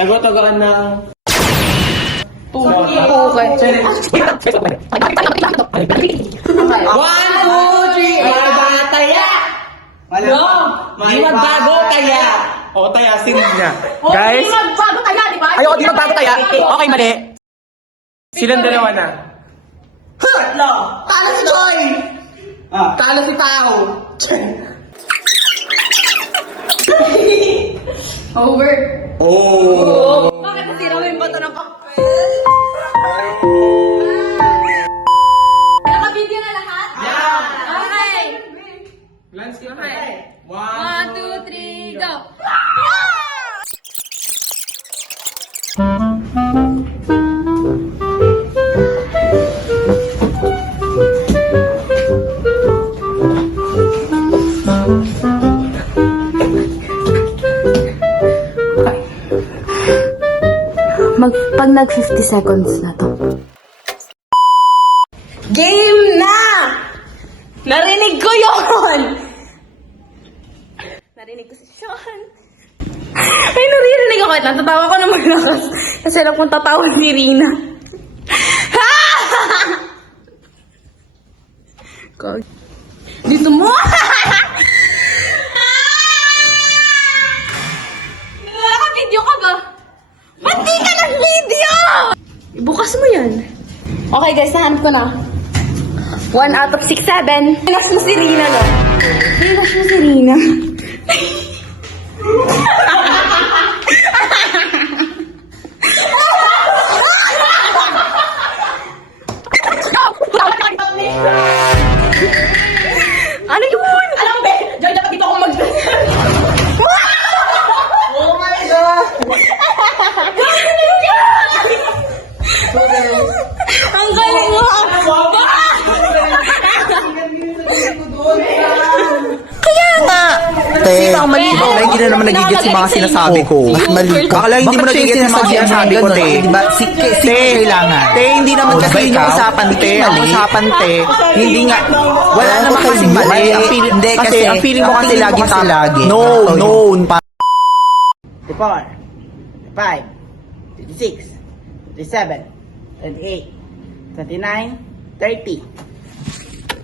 Tago-tagaan ng... Okay. 1, 2, 3, magbataya! No! Di magbago taya! O, tayasin niya. Guys, Guys, magbago tayo, di ba? ayoko di magbago tayo. Okay, mali. Silang dalawa na. Tatlo! Talo si Joy! Talo si Pao! Over. Oh! Bakit nasira mo yung bato ng papel? Naka-video na lahat? Yeah! Okay. Glance ka pa. Okay. 1, 1, 2, 3, go! Pag nag 50 seconds na to. Game na! Narinig ko yun! Narinig ko si Sean. Ay, naririnig ako. Natatawa ko naman lakas. Kasi alam kong tatawa si Rina. God. Dito mo! Naka-video ka ba? Ba't di ka nag-video? Ibukas mo yan. Okay guys, nahanap ko na. 1 out of 6, 7. Pinas mo si Rina, no? Pinas mo si Rina. Ano yun? Alam ba? Diyan dapat dito ako mag... Oh my God! Ang galing mo! Kaya nga! Te, hindi na naman nagigit yung mga sinasabi ko. Mas mali ka. Bakla hindi mo nagigit yung mga sinasabi ko, te. Diba? Te, kailangan. Te, hindi naman O, kasi diba yung ikaw? usapan, te. Ang Mali. usapan, te. Hindi nga. Wala Oo, naman kasi kasi mali. mali. Ang feeling, Hindi, kasi, kasi ang feeling mo ang kasi feeling mo lagi kasi lagi. No, Totoo no. 4, 5, 56, 57, 28, 29, 30.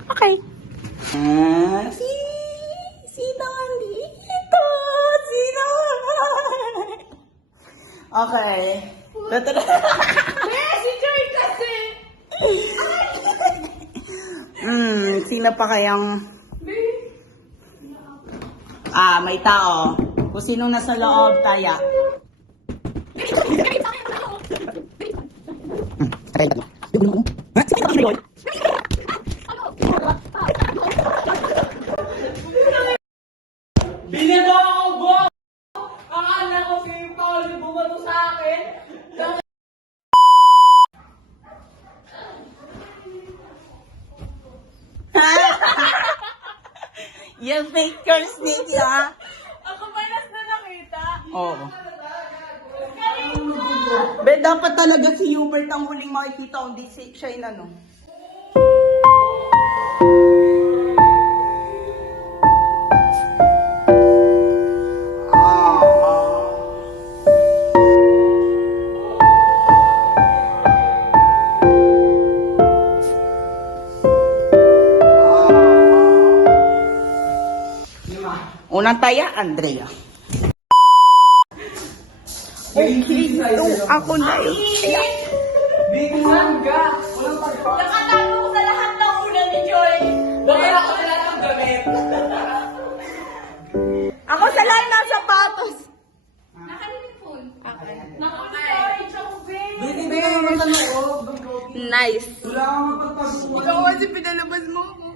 Okay. Sino dito? Sino? Okay. Si Joy kasi! Sino pa kayang... may tao. Kung sinong nasa loob, taya. Binato ako, Bo! Akala ko si Paul bumato sa akin. Yung fake curse Nikki, ha? Ako ba na nakita? Oo. Bet, dapat talaga si Hubert ang huling makikita kung di siya yung ano. Unang taya, Andrea. Ako na yun. Nakatago ko sa lahat ng una ni Joy. Bakit ako na lang ang gamit? Ako sa lahat ng sapatos. Naka-phone. Hindi ka naman sa loob. Nice. Wala kang mapagpag-uwan. Ikaw kasi pinalabas mo ako.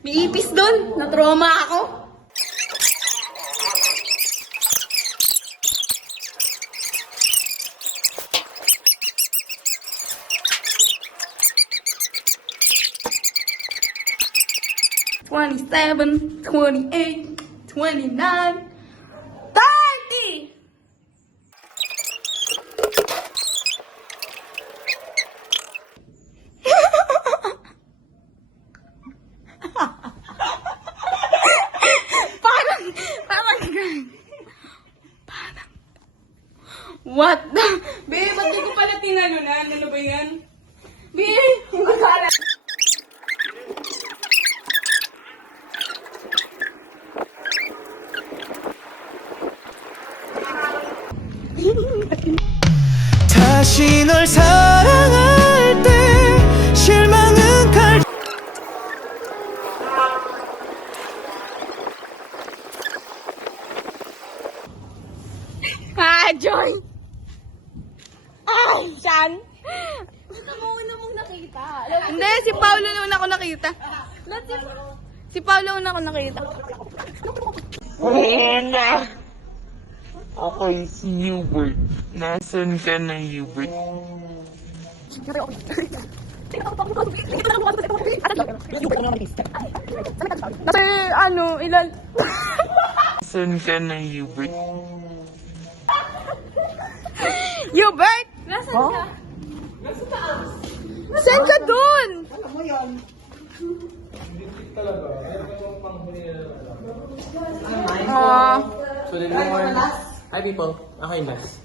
May ipis doon. Na-trauma ako. $27, $28, $29, $30. Parang, What the? Be, ba't di ko pala tinalunan? Ano ba yan? Be, hindi ko alam. 다시 널 사랑할 때 실망은 갈 Joy! Ay, Shan! Ito mo una mong nakita. Hindi, si Paolo na una ko nakita. Si Paolo una ko nakita. Okay, si Hubert. Nasaan ka na, Hubert? Kasi, ano, ilan... Nasaan ka na, Hubert? Hubert! Nasaan ka? Saan ka dun? Hi people, ako yung last.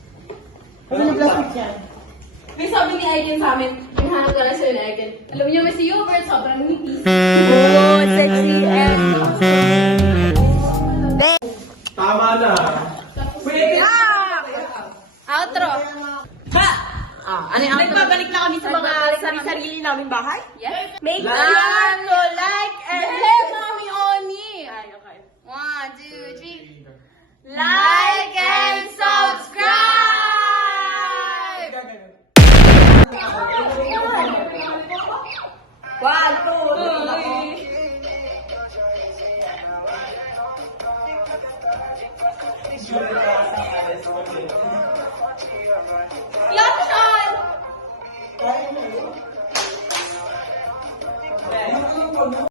May sabi ni Aiden sa amin, hinahanap ka lang sa'yo ni Aiden. Alam niyo, may si Hubert, sobrang nipis. Oh, sexy and... Tama na. Outro! Ha! Ano yung Nagbabalik na kami sa mga sarili namin bahay? Yes. Make sure to like and hey, Mami Oni! Ay, okay. 1, 2, 3. Like and subscribe! 1, 2, 3.